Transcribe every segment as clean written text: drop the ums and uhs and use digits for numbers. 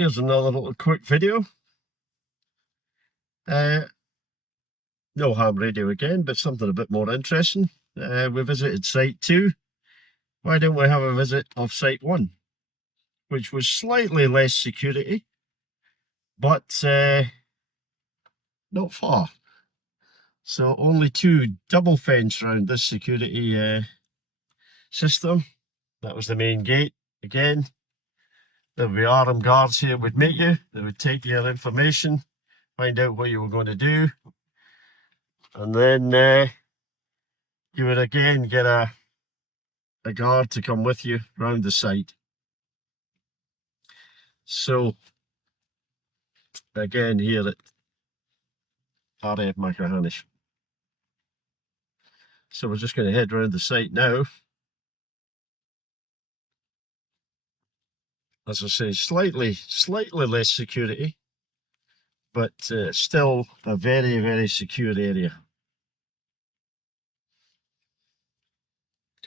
Here's another little quick video. No ham radio again, but something a bit more interesting. We visited site 2. Why don't we have a visit of site 1, which was slightly less security, but not far. So only 2 double fence around this security system. That was the main gate. Again, there would be armed guards here would meet you. They would take your information, find out what you were going to do, and then you would again get a guard to come with you round the site. So again here at R.A.F Machrihanish. So we're just going to head around the site now. As I say, slightly less security, but still a very, very secure area.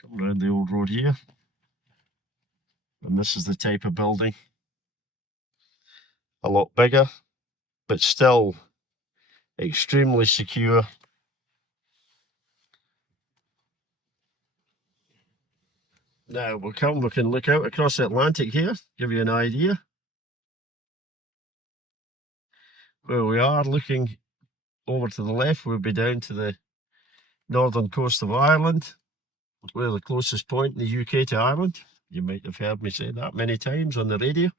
Come around the old road here. And this is the type of building. A lot bigger, but still extremely secure. Now we can look out across the Atlantic here, give you an idea where we are. Looking over to the left, we'll be down to the northern coast of Ireland. We're the closest point in the UK to Ireland. You might have heard me say that many times on the radio.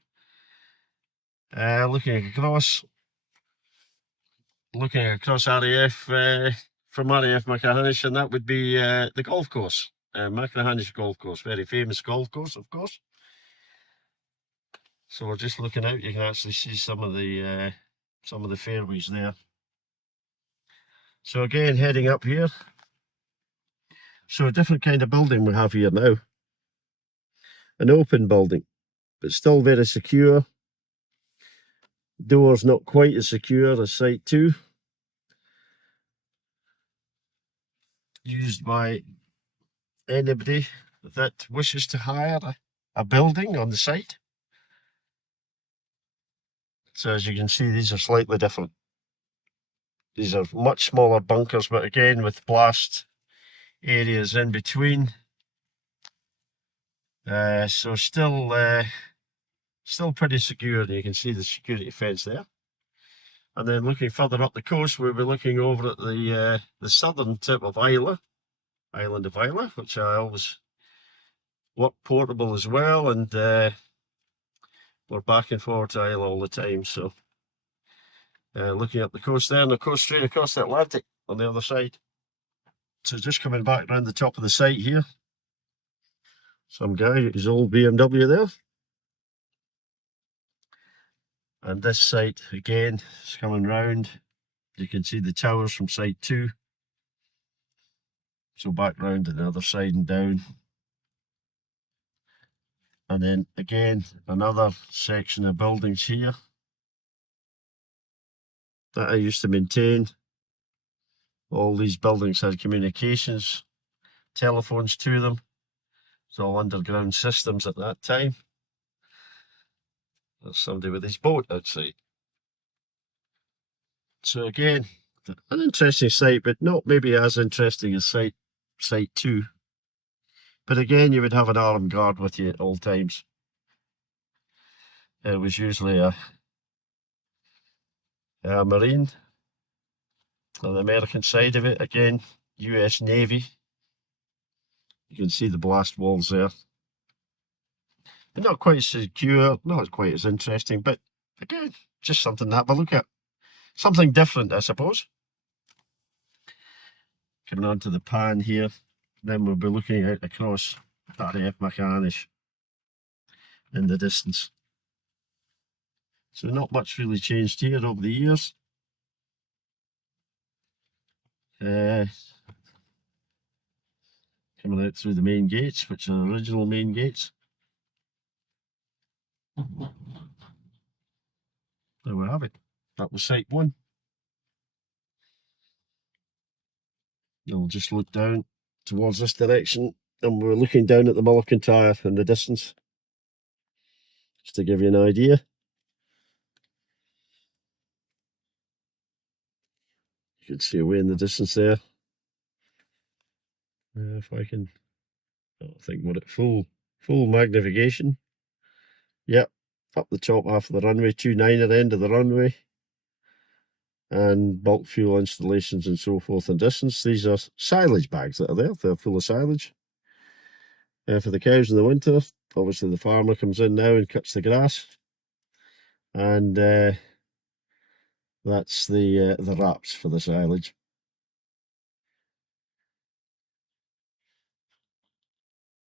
Looking across R.A.F from R.A.F Machrihanish, and that would be the golf course, Machrihanish golf course, very famous golf course, of course. So we're just looking out. You can actually see some of the fairways there. So again, heading up here. So a different kind of building we have here now. An open building, but still very secure. Doors not quite as secure as site 2. Used by anybody that wishes to hire a building on the site. So as you can see, these are slightly different. These are much smaller bunkers, but again with blast areas in between. So still pretty secure. You can see the security fence there. And then looking further up the coast, we'll be looking over at the southern tip of Isla, island of Isla, which I always work portable as well, and we're back and forward to Isla all the time. So looking up the coast there, and of course straight across the Atlantic on the other side. So just coming back around the top of the site here. Some guy with his old BMW there. And this site again is coming round. You can see the towers from site 2. So back round to the other side and down. And then again, another section of buildings here that I used to maintain. All these buildings had communications, telephones to them. It's all underground systems at that time. There's somebody with his boat outside. So again, an interesting site, but not maybe as interesting as site 2. But again, you would have an armed guard with you at all times. It was usually a Marine. On the American side of it, again, US Navy. You can see the blast walls there. But not quite as secure, not quite as interesting, but again, just something to have a look at. Something different, I suppose. Coming on to the pan here, then we'll be looking out across R.A.F Machrihanish in the distance. So not much really changed here over the years. Coming out through the main gates, which are the original main gates. There we have it. That was site 1. And we'll just look down towards this direction, and we're looking down at the Mullican Tyre in the distance, just to give you an idea. You can see away in the distance there. If I can, I think we're at full magnification. Yep, up the top half of the runway, 29 at the end of the runway, and bulk fuel installations and so forth in distance. These are silage bags that are there. They're full of silage for the cows in the winter. Obviously the farmer comes in now and cuts the grass, and that's the wraps for the silage.